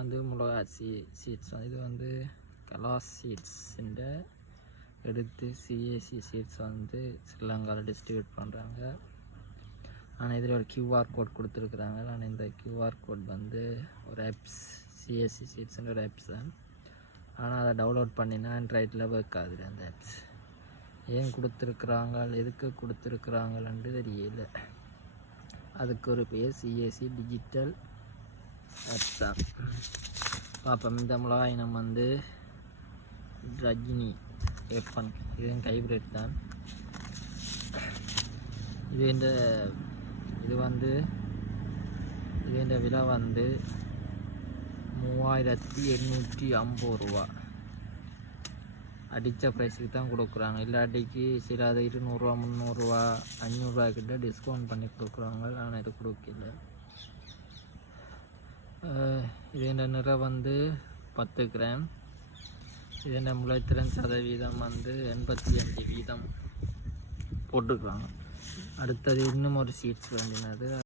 வந்து மிளகா சீட்ஸ் இது வந்து கலாஸ் சீட்ஸ் எடுத்து சிஏசி சீட்ஸ் வந்து ஸ்ரீலங்காவில் டிஸ்ட்ரிபியூட் பண்ணுறாங்க. ஆனால் இதில் ஒரு கியூஆர் கோட் கொடுத்துருக்குறாங்க. ஆனால் இந்த கியூஆர் கோட் வந்து ஒரு ஆப்ஸ் சிஎஸ்சி சீட்ஸ்ன்ற ஒரு ஆப்ஸ் தான். ஆனால் அதை டவுன்லோட் பண்ணினா ஆண்ட்ராய்டில் ஒர்க் ஆகுது அந்த ஆப்ஸ். ஏன் கொடுத்துருக்குறாங்க, எதுக்கு கொடுத்துருக்குறாங்கன்னு தெரியல. அதுக்கு ஒரு பேர் சிஏசி டிஜிட்டல் ஆப்ஸ் தான். பார்ப்போம். இந்த மிளகாய் இனம் வந்து ரஜினி F1 இது ஹைப்ரிட் தான். இது வந்து விலை வந்து 3850 ரூபா. அடித்த ப்ரைஸுக்கு தான் கொடுக்குறாங்க. இல்லாட்டிக்கு சில அது 200 ரூபா 300 ரூபா 500 ரூபா கிட்ட டிஸ்கவுண்ட் பண்ணி கொடுக்குறாங்க. ஆனால் இது கொடுக்கல. இது நிறை வந்து 10 கிராம். இதோட முளைத்திறன் சதவீதம் வந்து 85% போட்டுக்கிறாங்க. அடுத்தது இன்னும் ஒரு சீட்ஸ் வேண்டினது.